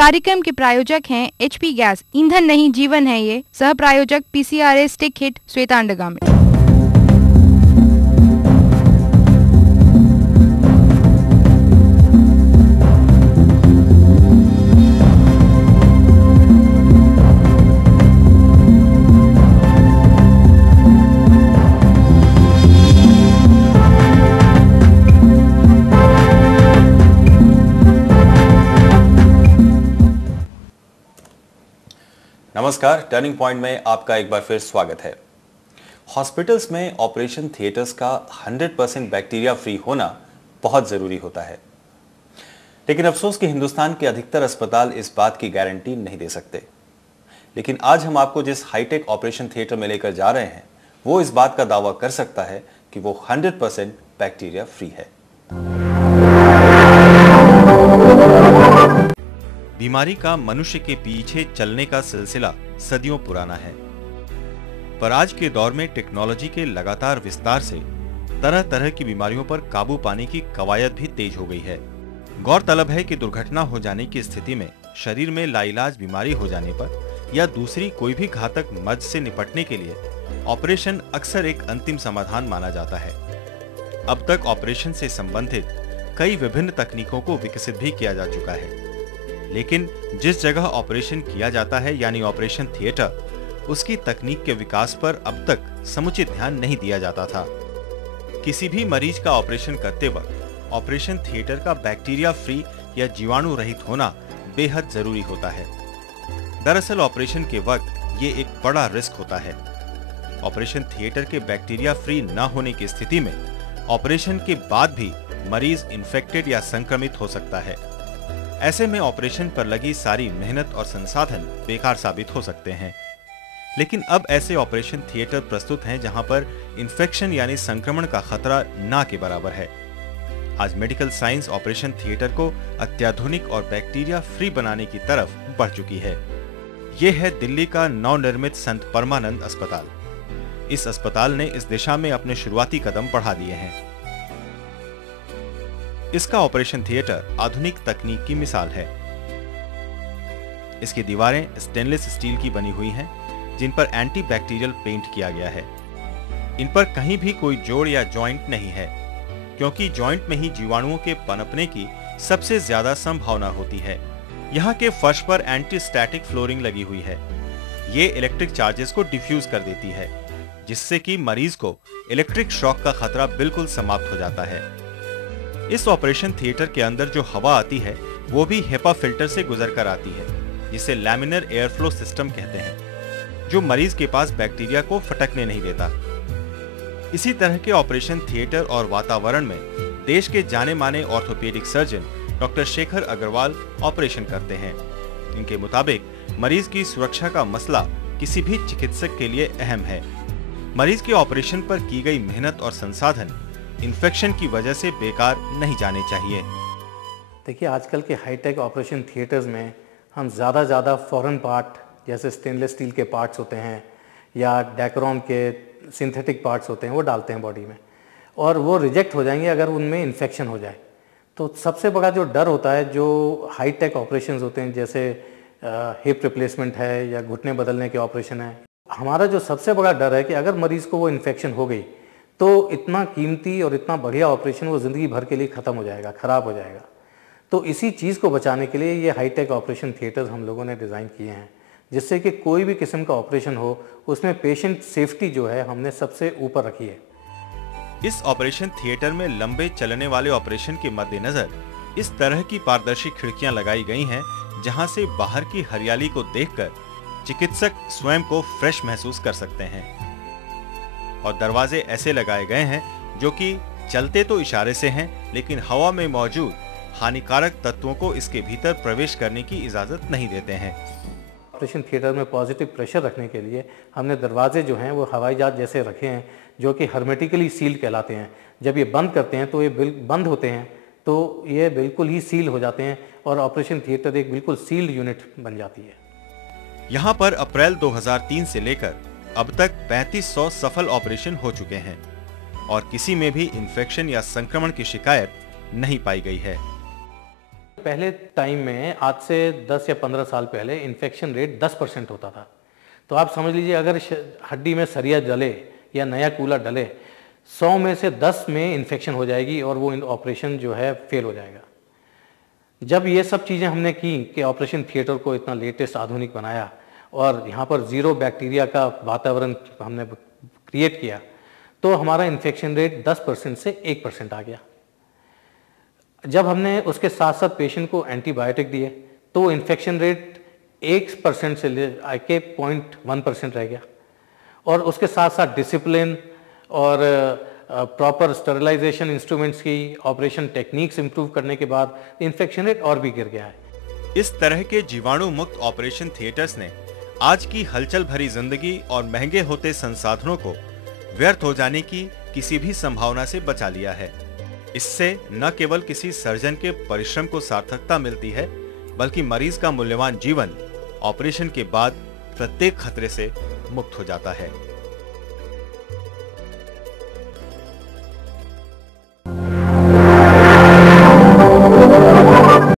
कार्यक्रम के प्रायोजक हैं HP गैस, ईंधन नहीं जीवन है ये। सह प्रायोजक PCRA stick hit Shweta undergarment. नमस्कार, टर्निंग पॉइंट में आपका एक बार फिर स्वागत है। हॉस्पिटल्स में ऑपरेशन थिएटर्स का 100% बैक्टीरिया फ्री होना बहुत जरूरी होता है, लेकिन अफसोस कि हिंदुस्तान के अधिकतर अस्पताल इस बात की गारंटी नहीं दे सकते। लेकिन आज हम आपको जिस हाईटेक ऑपरेशन थिएटर में लेकर जा रहे हैं, वो इस बात का दावा कर सकता है कि वो 100% बैक्टीरिया फ्री है। बीमारी का मनुष्य के पीछे चलने का सिलसिला सदियों पुराना है, पर आज के दौर में टेक्नोलॉजी के लगातार विस्तार से तरह तरह की बीमारियों पर काबू पाने की कवायद भी तेज हो गई है। गौरतलब है कि दुर्घटना हो जाने की स्थिति में शरीर में लाइलाज बीमारी हो जाने पर या दूसरी कोई भी घातक मर्ज से निपटने के लिए ऑपरेशन अक्सर एक अंतिम समाधान माना जाता है। अब तक ऑपरेशन से संबंधित कई विभिन्न तकनीकों को विकसित भी किया जा चुका है, लेकिन जिस जगह ऑपरेशन किया जाता है यानी ऑपरेशन थिएटर, उसकी तकनीक के विकास पर अब तक समुचित ध्यान नहीं दिया जाता था। किसी भी मरीज का ऑपरेशन करते वक्त ऑपरेशन थिएटर का बैक्टीरिया फ्री या जीवाणु रहित होना बेहद जरूरी होता है। दरअसल ऑपरेशन के वक्त ये एक बड़ा रिस्क होता है। ऑपरेशन थिएटर के बैक्टीरिया फ्री न होने की स्थिति में ऑपरेशन के बाद भी मरीज इन्फेक्टेड या संक्रमित हो सकता है। ऐसे में ऑपरेशन पर लगी सारी मेहनत और संसाधन बेकार साबित हो सकते हैं। लेकिन अब ऐसे ऑपरेशन थिएटर प्रस्तुत हैं जहां पर इन्फेक्शन यानी संक्रमण का खतरा ना के बराबर है। आज मेडिकल साइंस ऑपरेशन थिएटर को अत्याधुनिक और बैक्टीरिया फ्री बनाने की तरफ बढ़ चुकी है। ये है दिल्ली का नवनिर्मित संत परमानंद अस्पताल। इस अस्पताल ने इस दिशा में अपने शुरुआती कदम बढ़ा दिए हैं। इसका ऑपरेशन थिएटर आधुनिक तकनीक की मिसाल है। इसकी दीवारें स्टेनलेस स्टील की बनी हुई हैं, जिन पर एंटी बैक्टीरियल पेंट किया गया है। इन पर कहीं भी कोई जोड़ या जॉइंट नहीं है, क्योंकि जॉइंट में ही जीवाणुओं के पनपने की सबसे ज्यादा संभावना होती है। यहाँ के फर्श पर एंटी स्टैटिक फ्लोरिंग लगी हुई है। ये इलेक्ट्रिक चार्जेस को डिफ्यूज कर देती है, जिससे कि मरीज को इलेक्ट्रिक शॉक का खतरा बिल्कुल समाप्त हो जाता है। इस ऑपरेशन थिएटर के अंदर जो हवा आती है वो भी हेपा फिल्टर से गुजर कर आती है, जिसे लैमिनर एयर फ्लो सिस्टम कहते हैं, जो मरीज के पास बैक्टीरिया को फटकने नहीं देता। इसी तरह के ऑपरेशन थिएटर और वातावरण में देश के जाने माने orthopaedic surgeon doctor Shekhar Agarwal operation करते हैं। इनके मुताबिक मरीज की सुरक्षा का मसला किसी भी चिकित्सक के लिए अहम है। मरीज के ऑपरेशन पर की गई मेहनत और संसाधन इन्फेक्शन की वजह से बेकार नहीं जाने चाहिए। देखिए, आजकल के हाईटेक ऑपरेशन थिएटर्स में हम ज़्यादा फॉरेन पार्ट जैसे स्टेनलेस स्टील के पार्ट्स होते हैं या डेकोरॉन के सिंथेटिक पार्ट्स होते हैं, वो डालते हैं बॉडी में, और वो रिजेक्ट हो जाएंगे अगर उनमें इन्फेक्शन हो जाए। तो सबसे बड़ा जो डर होता है, जो हाईटेक ऑपरेशंस होते हैं जैसे हिप रिप्लेसमेंट है या घुटने बदलने के ऑपरेशन है, हमारा जो सबसे बड़ा डर है कि अगर मरीज़ को वो इन्फेक्शन हो गई तो इतना कीमती और इतना बढ़िया ऑपरेशन वो ज़िंदगी भर के लिए ख़त्म हो जाएगा, ख़राब हो जाएगा। तो इसी चीज़ को बचाने के लिए ये हाईटेक ऑपरेशन थिएटर्स हम लोगों ने डिज़ाइन किए हैं, जिससे कि कोई भी किस्म का ऑपरेशन हो उसमें पेशेंट सेफ्टी जो है हमने सबसे ऊपर रखी है। इस ऑपरेशन थिएटर में लंबे चलने वाले ऑपरेशन के मद्देनजर इस तरह की पारदर्शी खिड़कियां लगाई गई हैं, जहां से बाहर की हरियाली को देखकर चिकित्सक स्वयं को फ्रेश महसूस कर सकते हैं। और दरवाजे ऐसे लगाए गए हैं जो कि चलते तो इशारे से हैं, लेकिन हवा में मौजूद हानिकारक तत्वों को इसके भीतर प्रवेश करने की इजाजत नहीं देते हैं। ऑपरेशन थिएटर में पॉजिटिव प्रेशर रखने के लिए हमने दरवाजे जो हैं वो हवाई जहाज जैसे रखे हैं, जो कि हर्मेटिकली सील्ड कहलाते हैं। जब ये बंद करते हैं तो ये बंद होते हैं तो ये बिल्कुल ही सील हो जाते हैं और ऑपरेशन थिएटर एक बिल्कुल सील्ड यूनिट बन जाती है। यहाँ पर अप्रैल 2003 से लेकर अब तक 3500 सफल ऑपरेशन हो चुके हैं और किसी में भी इन्फेक्शन या संक्रमण की शिकायत नहीं पाई गई है। पहले टाइम में आज से 10 या 15 साल पहले इन्फेक्शन रेट 10% होता था। तो आप समझ लीजिए अगर हड्डी में सरिया डले या नया कूला डले, 100 में से 10 में इन्फेक्शन हो जाएगी और वो ऑपरेशन जो है फेल हो जाएगा। जब ये सब चीज़ें हमने की कि ऑपरेशन थिएटर को इतना लेटेस्ट आधुनिक बनाया और यहाँ पर ज़ीरो बैक्टीरिया का वातावरण हमने क्रिएट किया, तो हमारा इन्फेक्शन रेट 10% से 1% आ गया। जब हमने उसके साथ साथ पेशेंट को एंटीबायोटिक दिए तो इन्फेक्शन रेट 1% से लेके 0.1% रह गया। और उसके साथ साथ डिसिप्लिन और प्रॉपर स्टरलाइजेशन इंस्ट्रूमेंट्स की ऑपरेशन टेक्निक्स इंप्रूव करने के बाद इन्फेक्शन रेट और भी गिर गया है। इस तरह के जीवाणु मुक्त ऑपरेशन थिएटर्स ने आज की हलचल भरी जिंदगी और महंगे होते संसाधनों को व्यर्थ हो जाने की किसी भी संभावना से बचा लिया है। इससे न केवल किसी सर्जन के परिश्रम को सार्थकता मिलती है, बल्कि मरीज का मूल्यवान जीवन ऑपरेशन के बाद प्रत्येक खतरे से मुक्त हो जाता है।